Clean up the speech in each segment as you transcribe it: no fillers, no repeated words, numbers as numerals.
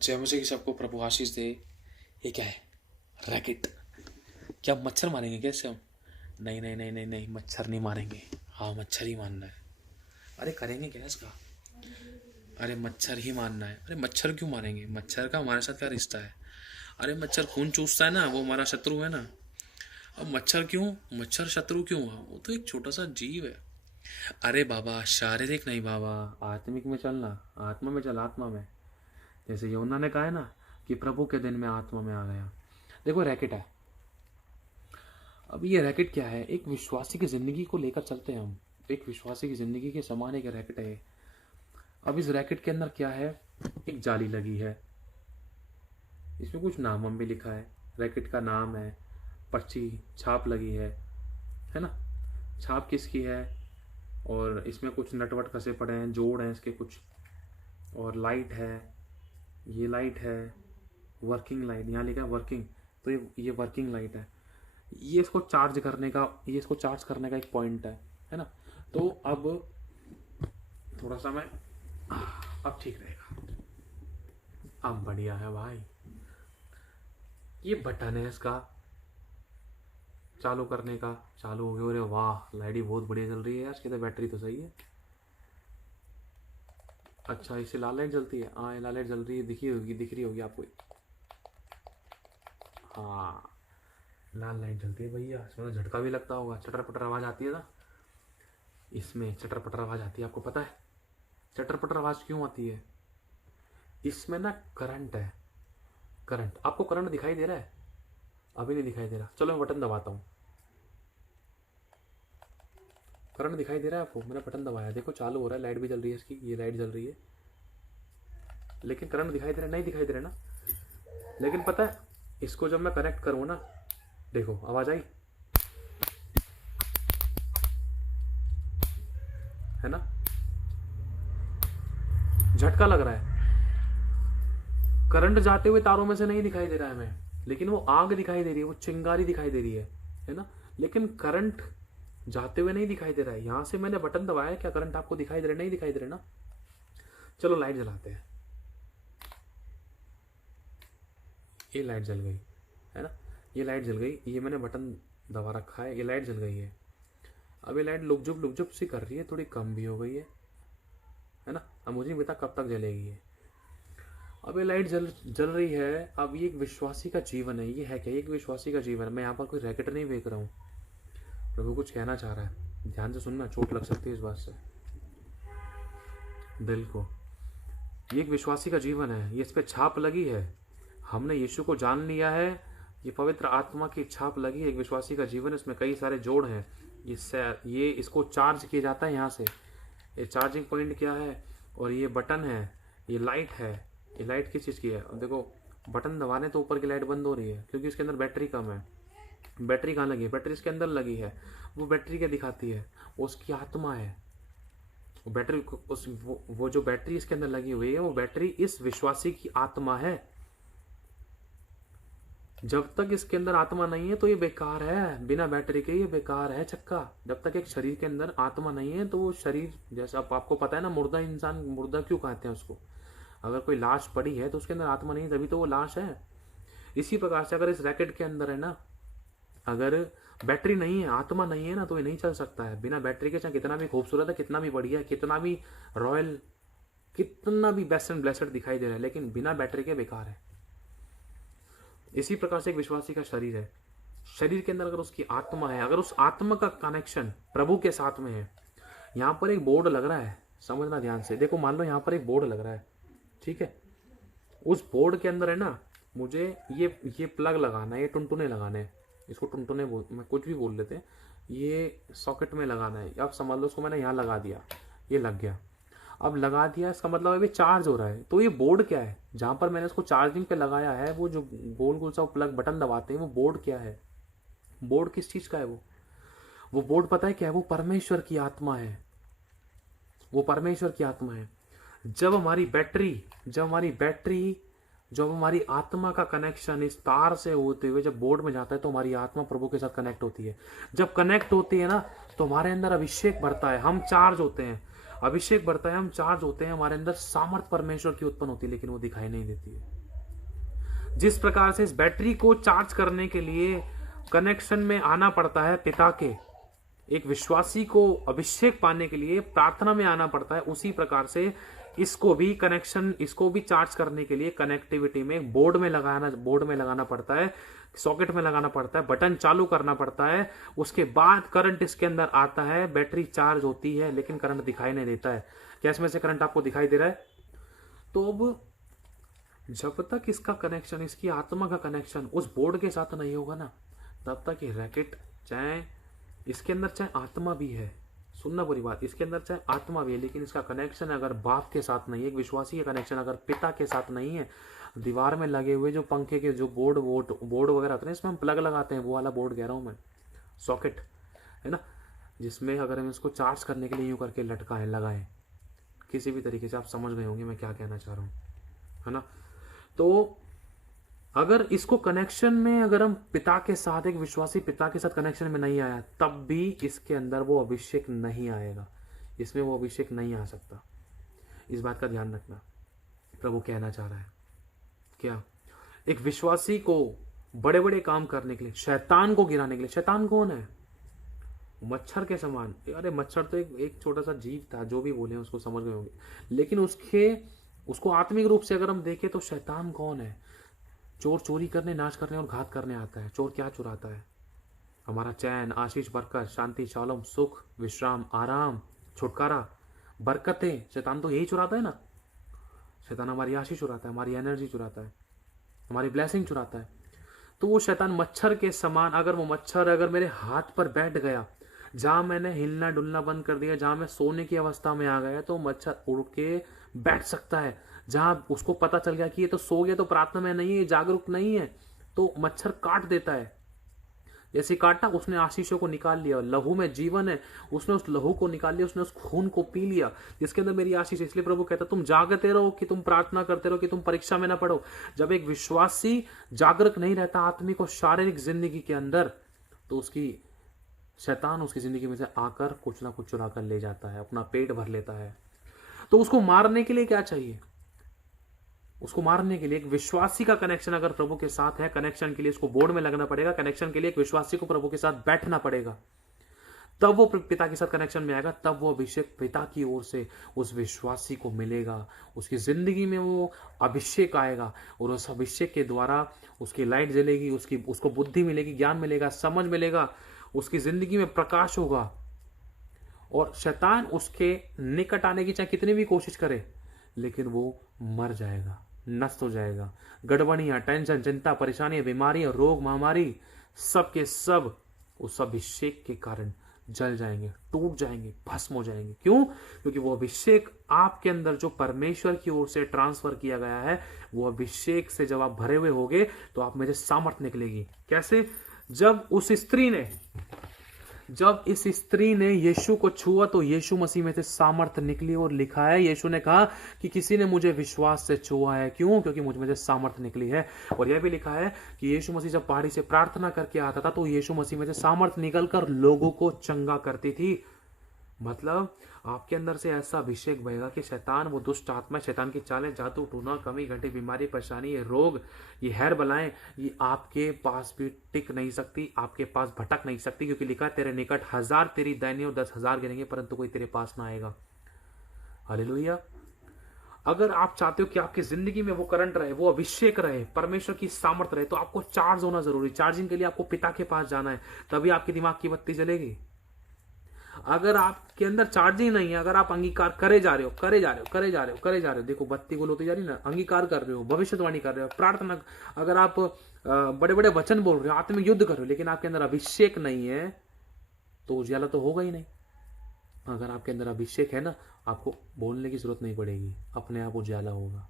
जय मुझे कि सबको प्रभु आशीष दे। ये क्या है? रैकेट। क्या मच्छर मारेंगे क्या इससे हम? नहीं नहीं नहीं नहीं नहीं, मच्छर नहीं मारेंगे। हाँ, मच्छर ही मारना है। अरे करेंगे क्या इसका? अरे मच्छर ही मारना है। अरे मच्छर क्यों मारेंगे? मच्छर का हमारे साथ क्या रिश्ता है? अरे मच्छर खून चूसता है ना, वो हमारा शत्रु है ना। अब मच्छर क्यों? मच्छर शत्रु क्यों हुआ? वो तो एक छोटा सा जीव है। अरे बाबा, शारीरिक नहीं बाबा, आत्मिक में चलना। आत्मा में चल, आत्मा में। जैसे यमुना ने कहा है ना कि प्रभु के दिन में आत्मा में आ गया। देखो रैकेट है। अब ये रैकेट क्या है? एक विश्वासी की जिंदगी को लेकर चलते हैं हम। एक विश्वासी की जिंदगी के समान एक रैकेट है। अब इस रैकेट के अंदर क्या है? एक जाली लगी है, इसमें कुछ नाम हम भी लिखा है। रैकेट का नाम है, पर्ची छाप लगी है ना। छाप किसकी है? और इसमें कुछ नटवट कसे पड़े हैं, जोड़ हैं इसके कुछ। और लाइट है, ये लाइट है, वर्किंग लाइट, यहाँ लिखा है वर्किंग। तो ये वर्किंग लाइट है। ये इसको चार्ज करने का, ये इसको चार्ज करने का एक पॉइंट है ना। तो अब थोड़ा सा मैं, अब ठीक रहेगा, अब बढ़िया है भाई। ये बटन है इसका चालू करने का। चालू हो गया। अरे वाह, लाइट ही बहुत बढ़िया चल रही है यार। इसकी तो बैटरी तो सही है। अच्छा, इससे लाल लाइट जलती है। हाँ, लाल लाइट जल रही है, दिख रही होगी आपको। हाँ, लाल लाइट जलती है भैया। इसमें तो झटका भी लगता होगा, चटर पटर आवाज आती है ना। इसमें चटर पटर आवाज आती है, आपको पता है चटर पटर आवाज क्यों आती है? इसमें ना करंट है। करंट, आपको करंट दिखाई दे रहा है? अभी नहीं दिखाई दे रहा। चलो मैं बटन दबाता हूँ। करंट दिखाई दे रहा है आपको? मैंने बटन दबाया, देखो चालू हो रहा है, लाइट भी जल रही है इसकी, ये लाइट जल रही है। लेकिन करंट दिखाई दे रहा है? नहीं दिखाई दे रहा ना। लेकिन पता है, इसको जब मैं कनेक्ट करूँ ना, देखो आवाज आई है ना, झटका लग रहा है। करंट जाते हुए तारों में से नहीं दिखाई दे रहा है हमें, लेकिन वो आग दिखाई दे रही है, वो चिंगारी दिखाई दे रही है ना। लेकिन करंट जाते हुए नहीं दिखाई दे रहा है। यहां से मैंने बटन दबाया, क्या करंट आपको दिखाई दे रहा है? नहीं दिखाई दे रहा ना। चलो लाइट जलाते हैं। ये लाइट जल गई है ना, ये लाइट जल गई। ये मैंने बटन दबा रखा है, ये लाइट जल गई है। अब ये लाइट लुक जुप सी कर रही है, थोड़ी कम भी हो गई है ना। अब मुझे नहीं पता कब तक जलेगी ये। अब ये लाइट जल रही है। अब ये एक विश्वासी का जीवन है। ये है क्या? एक विश्वासी का जीवन है। मैं यहाँ पर कोई रैकेट नहीं फेंक रहा हूँ। प्रभु कुछ कहना चाह रहा है, ध्यान से सुनना, चोट लग सकती है इस बात से दिल को। ये एक विश्वासी का जीवन है, ये इस पे छाप लगी है। हमने यीशु को जान लिया है, ये पवित्र आत्मा की छाप लगी है। एक विश्वासी का जीवन, इसमें कई सारे जोड़ हैं। ये इसको चार्ज किया जाता है यहाँ से। ये चार्जिंग पॉइंट क्या है? और ये बटन है, ये लाइट है। ये लाइट किस चीज़ की है? अब देखो, बटन दबाने तो ऊपर की लाइट बंद हो रही है क्योंकि इसके अंदर बैटरी कम है। बैटरी कहाँ लगी है? बैटरी इसके अंदर लगी है। वो बैटरी क्या दिखाती है? वो उसकी आत्मा है। वो बैटरी वो जो बैटरी इसके अंदर लगी हुई है, वो बैटरी इस विश्वासी की आत्मा है। जब तक इसके अंदर आत्मा नहीं है तो ये बेकार है। बिना बैटरी के ये बेकार है चक्का। जब तक एक शरीर के अंदर आत्मा नहीं है तो वो शरीर, जैसे अब आपको पता है ना, मुर्दा इंसान, मुर्दा क्यों कहते हैं उसको? अगर कोई लाश पड़ी है तो उसके अंदर आत्मा नहीं है, तभी तो वो लाश है। इसी प्रकार से अगर इस रैकेट के अंदर है ना, अगर बैटरी नहीं है, आत्मा नहीं है ना, तो ये नहीं चल सकता है। बिना बैटरी के चाहे कितना भी खूबसूरत है, कितना भी बढ़िया है, कितना भी रॉयल, कितना भी बेस्ट एंड ब्लेसड दिखाई दे रहा है, लेकिन बिना बैटरी के बेकार है। इसी प्रकार से एक विश्वासी का शरीर है। शरीर के अंदर अगर उसकी आत्मा है, अगर उस आत्मा का कनेक्शन प्रभु के साथ में है। यहाँ पर एक बोर्ड लग रहा है, समझना ध्यान से। देखो मान लो यहाँ पर एक बोर्ड लग रहा है, ठीक है। उस बोर्ड के अंदर है ना, मुझे ये प्लग लगाना है, ये टुनटुने लगाने हैं। इसको टुनटुने मैं कुछ भी बोल लेते हैं। ये सॉकेट में लगाना है। अब समझ लो, उसको मैंने यहाँ लगा दिया, ये लग गया। अब लगा दिया, इसका मतलब अभी चार्ज हो रहा है। तो ये बोर्ड क्या है? जहां पर मैंने इसको चार्जिंग पे लगाया है, वो जो गोल गोल सा प्लग बटन दबाते हैं, वो बोर्ड क्या है? बोर्ड किस चीज का है? वो बोर्ड पता है क्या है? वो परमेश्वर की आत्मा है। वो परमेश्वर की आत्मा है। जब हमारी बैटरी, जब हमारी आत्मा का कनेक्शन इस तार से होते हुए जब बोर्ड में जाता है, तो हमारी आत्मा प्रभु के साथ कनेक्ट होती है। जब कनेक्ट होती है ना, तो हमारे अंदर अभिषेक बढ़ता है, हम चार्ज होते हैं। अभिषेक बढ़ता है, हम चार्ज होते हैं, हमारे अंदर सामर्थ परमेश्वर की उत्पन्न होती है, लेकिन वो दिखाई नहीं देती है। जिस प्रकार से इस बैटरी को चार्ज करने के लिए कनेक्शन में आना पड़ता है पिता के, एक विश्वासी को अभिषेक पाने के लिए प्रार्थना में आना पड़ता है, उसी प्रकार से इसको भी कनेक्शन, इसको भी चार्ज करने के लिए कनेक्टिविटी में बोर्ड में लगाना पड़ता है, सॉकेट में लगाना पड़ता है, बटन चालू करना पड़ता है, उसके बाद करंट इसके अंदर आता है, बैटरी चार्ज होती है, लेकिन करंट दिखाई नहीं देता है। क्या इसमें से करंट आपको दिखाई दे रहा है? तो अब जब तक इसका कनेक्शन, इसकी आत्मा का कनेक्शन उस बोर्ड के साथ नहीं होगा ना, तब तक ये रैकेट, चाहे इसके अंदर चाहे आत्मा भी है, सुनना पूरी बात, इसके अंदर चाहे आत्मा भी है, लेकिन इसका कनेक्शन अगर बाप के साथ नहीं है, एक विश्वासी का कनेक्शन अगर पिता के साथ नहीं है, दीवार में लगे हुए जो पंखे के जो बोर्ड वगैरह आते हैं, इसमें हम प्लग लगाते हैं, वो वाला बोर्ड कह रहा हूं मैं, सॉकेट है ना, जिसमें अगर हम इसको चार्ज करने के लिए यूं करके लटकाएं, लगाएं, किसी भी तरीके से, आप समझ गए होंगे मैं क्या कहना चाह रहा हूं, है ना। तो अगर इसको कनेक्शन में, अगर हम पिता के साथ, एक विश्वासी पिता के साथ कनेक्शन में नहीं आया, तब भी इसके अंदर वो अभिषेक नहीं आएगा, इसमें वो अभिषेक नहीं आ सकता। इस बात का ध्यान रखना। प्रभु कहना चाह रहा है क्या? एक विश्वासी को बड़े बड़े काम करने के लिए, शैतान को गिराने के लिए, शैतान कौन है? मच्छर के समान। अरे मच्छर तो एक छोटा सा जीव था, जो भी बोले उसको समझ गए होंगे, लेकिन उसको आत्मिक रूप से अगर हम देखें तो शैतान कौन है? चोर चोरी करने, नाश करने और घात करने आता है। चोर क्या चुराता है? हमारा चैन, आशीष, बरकत, शांति, शालोम, सुख, विश्राम, आराम, छुटकारा, बरकतें। शैतान तो यही चुराता है ना। शैतान हमारी आशीष चुराता है, हमारी एनर्जी चुराता है, हमारी ब्लेसिंग चुराता है। तो वो शैतान मच्छर के समान, अगर वो मच्छर अगर मेरे हाथ पर बैठ गया, जहां मैंने हिलना डुलना बंद कर दिया, जहां मैं सोने की अवस्था में आ गया, तो मच्छर उड़ के बैठ सकता है। जहां उसको पता चल गया कि ये तो सो गया, तो प्रार्थना में नहीं है, जागरूक नहीं है, तो मच्छर काट देता है। जैसे काटा, उसने आशीषों को निकाल लिया, लहू में जीवन है, उसने उस लहू को निकाल लिया, उसने उस खून को पी लिया जिसके अंदर मेरी आशीष। इसलिए प्रभु कहता तुम जागते रहो, कि तुम प्रार्थना करते रहो, कि तुम परीक्षा में ना पढ़ो। जब एक विश्वासी जागरूक नहीं रहता आत्मिक और शारीरिक जिंदगी के अंदर, तो उसकी शैतान उसकी जिंदगी में से आकर कुछ ना कुछ चुरा कर ले जाता है, अपना पेट भर लेता है। तो उसको मारने के लिए क्या चाहिए? उसको मारने के लिए एक विश्वासी का कनेक्शन अगर प्रभु के साथ है, कनेक्शन के लिए उसको बोर्ड में लगना पड़ेगा, कनेक्शन के लिए एक विश्वासी को प्रभु के साथ बैठना पड़ेगा, तब वो पिता के साथ कनेक्शन में आएगा, तब वो अभिषेक पिता की ओर से उस विश्वासी को मिलेगा। उसकी जिंदगी में वो अभिषेक आएगा, और उस अभिषेक के द्वारा उसकी लाइट जलेगी, उसको बुद्धि मिलेगी, ज्ञान मिलेगा, समझ मिलेगा, उसकी जिंदगी में प्रकाश होगा। और शैतान उसके निकट आने की चाहे कितनी भी कोशिश करे, लेकिन वो मर जाएगा, नष्ट हो जाएगा। गड़बड़ियां, टेंशन, चिंता, परेशानियां, बीमारियां, रोग, महामारी, सब के सब उस अभिषेक के कारण जल जाएंगे, टूट जाएंगे, भस्म हो जाएंगे। क्यों? क्योंकि वो अभिषेक आपके अंदर जो परमेश्वर की ओर से ट्रांसफर किया गया है, वो अभिषेक से जब आप भरे हुए होगे, तो आप में से सामर्थ निकलेगी। कैसे? जब इस स्त्री ने यीशु को छुआ, तो यीशु मसीह में से सामर्थ्य निकली, और लिखा है, यीशु ने कहा कि किसी ने मुझे विश्वास से छुआ है। क्यों? क्योंकि मुझ में से सामर्थ्य निकली है। और यह भी लिखा है कि यीशु मसीह जब पहाड़ी से प्रार्थना करके आता था, तो यीशु मसीह में से सामर्थ्य निकलकर लोगों को चंगा करती थी। मतलब आपके अंदर से ऐसा अभिषेक बहेगा कि शैतान, वो दुष्ट आत्मा, शैतान की चालें, जादू टूना, कमी घटी, बीमारी, परेशानी, ये रोग, ये हैर बलाएं, ये आपके पास भी टिक नहीं सकती, आपके पास भटक नहीं सकती। क्योंकि लिखा है, तेरे निकट 1000 तेरी दाहिनी और 10,000 गिरेंगे, परंतु कोई तेरे पास ना आएगा। हालेलुया। अगर आप चाहते हो कि आपकी जिंदगी में वो करंट रहे, वो अभिषेक रहे, परमेश्वर की सामर्थ रहे, तो आपको चार्ज होना जरूरी। चार्जिंग के लिए आपको पिता के पास जाना है, तभी आपके दिमाग की बत्ती जलेगी। अगर आपके अंदर चार्जिंग नहीं है, अगर आप अंगीकार करे जा रहे हो, देखो बत्ती गोल होती जा रही है ना, अंगीकार कर रहे हो, भविष्यवाणी कर रहे हो, प्रार्थना, अगर आप बड़े बड़े वचन बोल रहे हो, आत्मिक युद्ध कर रहे हो, लेकिन आपके अंदर अभिषेक नहीं है, तो उजाला तो होगा ही नहीं। अगर आपके अंदर अभिषेक है ना, आपको बोलने की जरूरत नहीं पड़ेगी, अपने आप उजाला होगा।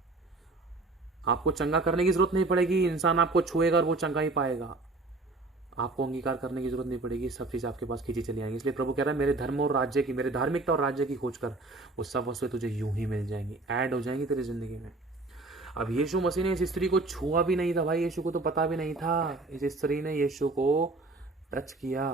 आपको चंगा करने की जरूरत नहीं पड़ेगी, इंसान आपको छुएगा और वो चंगा ही पाएगा। आपको अंगीकार करने की जरूरत नहीं पड़ेगी, सब चीज आपके पास खींची चली आएंगी। इसलिए प्रभु कह रहा है, मेरे धर्म और राज्य की, मेरे धार्मिकता और राज्य की खोज कर, वो सब वस्तुएं तुझे यूं ही मिल जाएंगी, ऐड हो जाएंगी तेरी जिंदगी में। अब यीशु मसीह ने इस स्त्री को छुआ भी नहीं था भाई, यीशु को तो पता भी नहीं था। इस स्त्री ने यीशु को टच किया,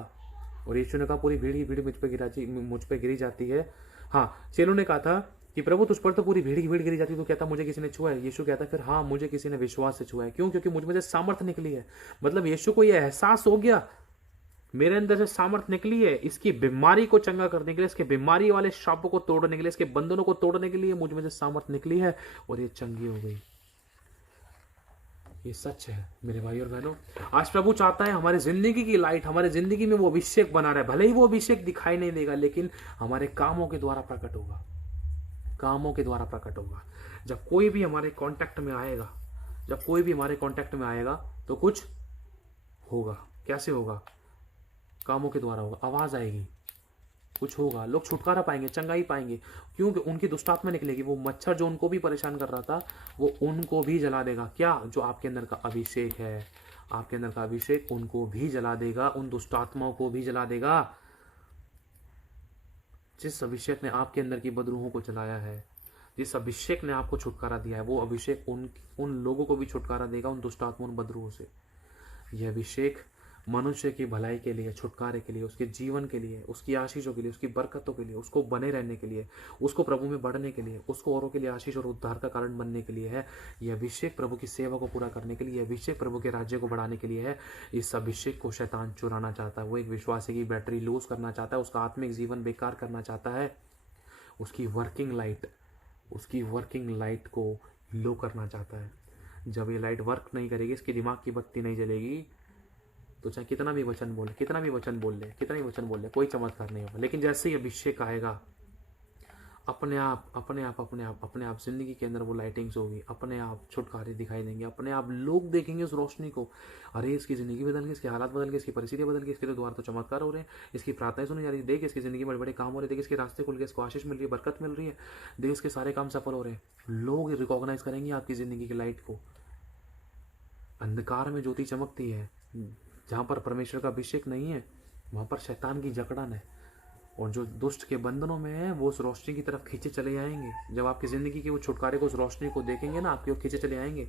और यीशु ने कहा, पूरी भीड़ मुझ पे गिरी जाती है, हाँ, चेलों ने कहा था कि प्रभु तुझ पर तो पूरी भीड़ की भीड़ गिरी जाती, तो कहता मुझे किसी ने छुआ है। यीशु कहता फिर हाँ, मुझे किसी ने विश्वास से छुआ है। क्यों? क्योंकि मुझ में से सामर्थ्य निकली है। मतलब यीशु को यह एहसास हो गया, मेरे अंदर से सामर्थ्य निकली है इसकी बीमारी को चंगा करने के लिए, इसके बीमारी वाले श्रापों को तोड़ने के लिए, इसके बंधनों को तोड़ने के लिए मुझ में से सामर्थ्य निकली है और ये चंगी हो गई। ये सच है मेरे भाई और बहनों। आज प्रभु चाहता है हमारे जिंदगी की लाइट, हमारे जिंदगी में वो अभिषेक बना रहा है। भले ही वो अभिषेक दिखाई नहीं देगा, लेकिन हमारे कामों के द्वारा प्रकट होगा, कामों के द्वारा प्रकट होगा। जब कोई भी हमारे कांटेक्ट में आएगा, जब कोई भी हमारे कांटेक्ट में आएगा तो कुछ होगा। कैसे होगा? कामों के द्वारा होगा। आवाज आएगी, कुछ होगा, लोग छुटकारा पाएंगे, चंगाई पाएंगे। क्योंकि उनकी दुष्टात्मा निकलेगी। वो मच्छर जो उनको भी परेशान कर रहा था, वो उनको भी जला देगा। क्या? जो आपके अंदर का अभिषेक है, आपके अंदर का अभिषेक उनको भी जला देगा, उन दुष्टात्माओं को भी जला देगा। जिस अभिषेक ने आपके अंदर की बदरूहों को जलाया है, जिस अभिषेक ने आपको छुटकारा दिया है, वो अभिषेक उन लोगों को भी छुटकारा देगा, उन दुष्टात्माओं, उन बदरूहों से। यह अभिषेक मनुष्य की भलाई के लिए, छुटकारे के लिए, उसके जीवन के लिए, उसकी आशीषों के लिए, उसकी बरकतों के लिए, उसको बने रहने के लिए, उसको प्रभु में बढ़ने के लिए, उसको औरों के लिए आशीष और उद्धार का कारण बनने के लिए है। यह अभिषेक प्रभु की सेवा को पूरा करने के लिए, अभिषेक प्रभु के राज्य को बढ़ाने के लिए है। इस अभिषेक को शैतान चुराना चाहता है। वो एक विश्वासी की बैटरी लूज करना चाहता है, उसका आत्मिक जीवन बेकार करना चाहता है, उसकी वर्किंग लाइट को लो करना चाहता है। जब ये लाइट वर्क नहीं करेगी, इसकी दिमाग की बत्ती नहीं जलेगी, तो चाहे कितना भी वचन बोले, कितना भी वचन बोल ले, कोई चमत्कार नहीं होगा। लेकिन जैसे ही अभिषेक आएगा, अपने आप जिंदगी के अंदर वो लाइटिंग्स होगी, अपने आप छुटकारे दिखाई देंगे, अपने आप लोग देखेंगे उस रोशनी को। अरे इसकी जिंदगी बदल गई, इसके हालात बदल गए, इसकी परिस्थितियां बदल गई, इसके तो द्वार तो चमत्कार हो रहे हैं, इसकी प्रार्थनाएं सुनी जा रही है, देख इसकी जिंदगी में बड़े बड़े काम हो रहे हैं, देख इसके रास्ते खुल गए, इसको आशीष मिल रही है, बरकत मिल रही है, देख इसके सारे काम सफल हो रहे हैं। लोग रिकॉग्नाइज करेंगे आपकी जिंदगी की लाइट को। अंधकार में ज्योति चमकती है। जहाँ पर परमेश्वर का अभिषेक नहीं है, वहाँ पर शैतान की जकड़न है, और जो दुष्ट के बंधनों में है वो उस रोशनी की तरफ खींचे चले जाएंगे। जब आपकी ज़िंदगी के वो छुटकारे को, उस रोशनी को देखेंगे ना, आपकी ओर खींचे चले आएंगे।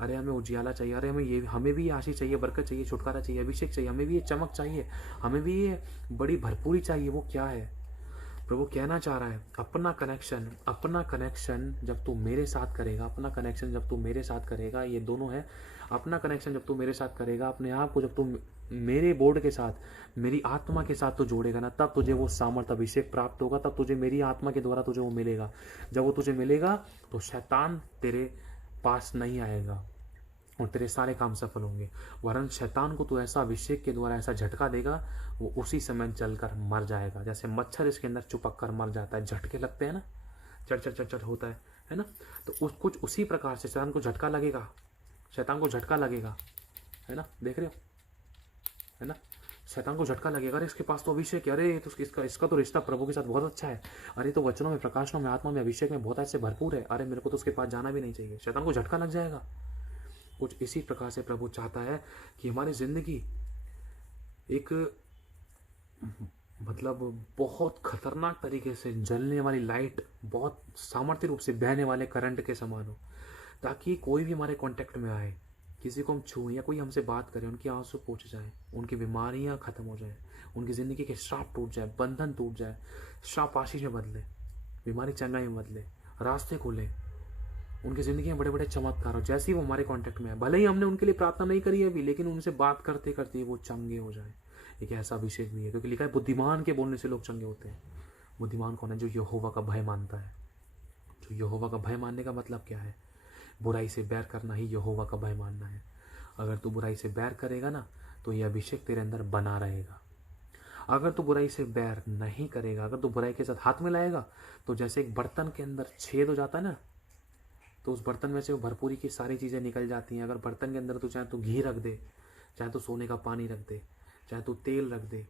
अरे हमें उजियाला चाहिए, अरे हमें भी ये आशीष चाहिए, बरकत चाहिए, छुटकारा चाहिए, अभिषेक चाहिए, हमें भी ये चमक चाहिए, हमें भी ये बड़ी भरपूरी चाहिए। वो क्या है? प्रभु कहना चाह रहा है, अपना कनेक्शन जब तू मेरे साथ करेगा, अपना कनेक्शन जब तू मेरे साथ करेगा, ये दोनों है। अपना कनेक्शन जब तू मेरे साथ करेगा, अपने आप को जब तू मेरे बोर्ड के साथ, मेरी आत्मा के साथ तो जोड़ेगा ना, तब तुझे वो सामर्थ अभिषेक प्राप्त होगा, तब तुझे मेरी आत्मा के द्वारा तुझे वो मिलेगा। जब वो तुझे मिलेगा तो शैतान तेरे पास नहीं आएगा और तेरे सारे काम सफल होंगे। वरन शैतान को तो ऐसा अभिषेक के द्वारा ऐसा झटका देगा, वो उसी समय जलकर मर जाएगा। जैसे मच्छर इसके अंदर चिपक कर मर जाता है, झटके लगते हैं ना, चट चट चट चट होता है ना। तो कुछ उसी प्रकार से शैतान को झटका लगेगा, है ना, देख रहे हो, है ना। शैतान को झटका लगेगा, अरे इसके पास तो अभिषेक है, अरे तो इसका तो रिश्ता प्रभु के साथ बहुत अच्छा है, अरे तो वचनों में, प्रकाशनों में, आत्मा में, अभिषेक में बहुत ऐसे भरपूर है, अरे मेरे को तो उसके पास जाना भी नहीं चाहिए। शैतान को झटका लग जाएगा। कुछ इसी प्रकार से प्रभु चाहता है कि हमारी जिंदगी एक बहुत खतरनाक तरीके से जलने वाली लाइट, बहुत सामर्थ्य रूप से बहने वाले करंट के समान हो, ताकि कोई भी हमारे कांटेक्ट में आए, किसी को हम छूएं या कोई हमसे बात करे, उनकी आंसू पूछ जाए, उनकी बीमारियां खत्म हो जाए, उनकी जिंदगी के श्राप टूट जाए, बंधन टूट जाए, श्राप आशीष में बदले, बीमारी चंगाई में बदले, रास्ते खुले, उनकी जिंदगी में बड़े बड़े चमत्कार हो। जैसे ही वो हमारे कांटेक्ट में है, भले ही हमने उनके लिए प्रार्थना नहीं करी है अभी, लेकिन उनसे बात करते करते वो चंगे हो जाए। एक ऐसा अभिषेक भी है, क्योंकि लिखा है बुद्धिमान के बोलने से लोग चंगे होते हैं। बुद्धिमान कौन है? जो यहोवा का भय मानता है। जो यहोवा का भय मानने का मतलब क्या है? बुराई से बैर करना ही यहोवा का भय मानना है। अगर तू बुराई से बैर करेगा ना, तो ये अभिषेक तेरे अंदर बना रहेगा। अगर तू बुराई से बैर नहीं करेगा, अगर तू बुराई के साथ हाथ मिलाएगा, तो जैसे एक बर्तन के अंदर छेद हो जाता है ना, तो उस बर्तन में से वो भरपूरी की सारी चीज़ें निकल जाती हैं। अगर बर्तन के अंदर तू चाहे तो घी रख दे, चाहे तो सोने का पानी रख दे, चाहे तो तेल रख दे,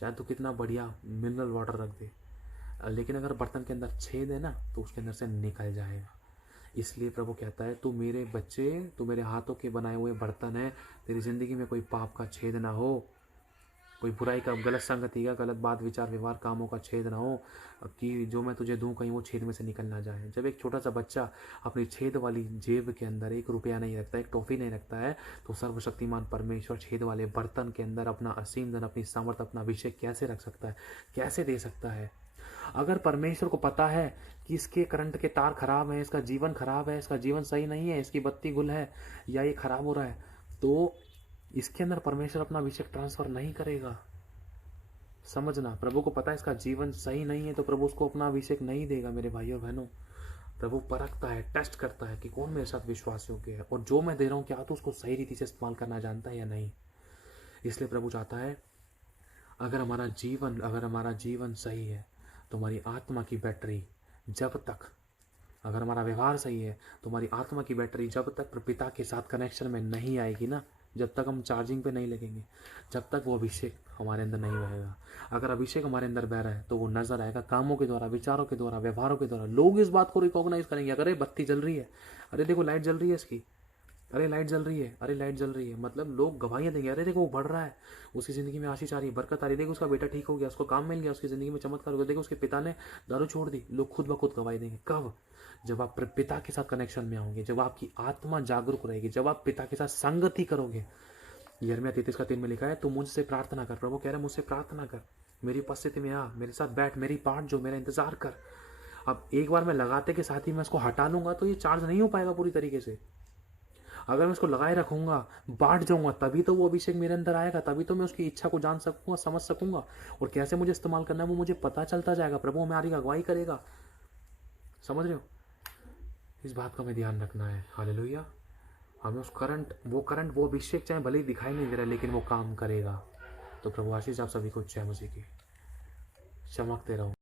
चाहे तो कितना बढ़िया मिनरल वाटर रख दे, लेकिन अगर बर्तन के अंदर छेद है ना, तो उसके अंदर से निकल जाएगा। इसलिए प्रभु कहता है, तू मेरे बच्चे, तू मेरे हाथों के बनाए हुए बर्तन है, तेरी जिंदगी में कोई पाप का छेद ना हो, कोई बुराई का, गलत संगति का, गलत बात विचार व्यवहार कामों का छेद ना हो, कि जो मैं तुझे दूं कहीं वो छेद में से निकल ना जाए। जब एक छोटा सा बच्चा अपनी छेद वाली जेब के अंदर 1 रुपया नहीं रखता, एक टॉफी नहीं रखता है, तो सर्वशक्तिमान परमेश्वर छेद वाले बर्तन के अंदर अपना असीम धन, अपनी सामर्थ, अपना अभिषेक कैसे रख सकता है, कैसे दे सकता है? अगर परमेश्वर को पता है कि इसके करंट के तार खराब हैं, इसका जीवन खराब है, इसका जीवन सही नहीं है, इसकी बत्ती गुल है या ये खराब हो रहा है, तो इसके अंदर परमेश्वर अपना अभिषेक ट्रांसफर नहीं करेगा। समझना, प्रभु को पता है इसका जीवन सही नहीं है तो प्रभु उसको अपना अभिषेक नहीं देगा। मेरे भाइयों बहनों, प्रभु परखता है, टेस्ट करता है कि कौन मेरे साथ विश्वास योग्य है और जो मैं दे रहा हूँ क्या तो उसको सही रीति से इस्तेमाल करना जानता है या नहीं। इसलिए प्रभु चाहता है अगर हमारा जीवन सही है तो हमारी आत्मा की बैटरी जब तक, अगर हमारा व्यवहार सही है तो हमारी आत्मा की बैटरी जब तक पिता के साथ कनेक्शन में नहीं आएगी ना, जब तक हम चार्जिंग पे नहीं लगेंगे, जब तक वो अभिषेक हमारे अंदर नहीं बहेगा। अगर अभिषेक हमारे अंदर बह रहा है तो वो नजर आएगा कामों के द्वारा, विचारों के द्वारा, व्यवहारों के द्वारा। लोग इस बात को रिकॉग्नाइज करेंगे, अरे बत्ती जल रही है, अरे देखो लाइट जल रही है इसकी, अरे लाइट जल रही है, अरे लाइट जल रही है। मतलब लोग गवाहियां देंगे, अरे देखो वो बढ़ रहा है, उसकी जिंदगी में आशीष आ रही है, बरकत आ रही है, देखो उसका बेटा ठीक हो गया, उसको काम मिल गया, उसकी जिंदगी में चमत्कार हो गया, देखो उसके पिता ने दारू छोड़ दी। लोग खुद ब खुद गवाही देंगे। कब? जब आप पिता के साथ कनेक्शन में आओगे, जब आपकी आत्मा जागरूक रहेगी, जब आप पिता के साथ संगति करोगे। यिर्मयाह 33:3 में लिखा है, तू मुझसे प्रार्थना कर। प्रभु कह रहा है मुझसे प्रार्थना कर, मेरी उपस्थिति में आ, मेरे साथ बैठ, मेरी पाठ जो, मेरा इंतजार कर। अब एक बार मैं लगाते के साथ ही मैं इसको हटा लूंगा तो ये चार्ज नहीं हो पाएगा पूरी तरीके से। अगर मैं इसको लगाए रखूंगा, बांट जाऊंगा, तभी तो वो अभिषेक मेरे अंदर आएगा, तभी तो मैं उसकी इच्छा को जान सकूंगा, समझ सकूंगा और कैसे मुझे इस्तेमाल करना है वो मुझे पता चलता जाएगा। प्रभु हमारी अगुवाई करेगा। समझ रहे हो? इस बात का हमें ध्यान रखना है। हालेलुया। हमें उस वो अभिषेक चाहे भले ही दिखाई नहीं दे रहा लेकिन वो काम करेगा। तो प्रभु आशीष आप सभी को जय मसीह की। चमकते रहो।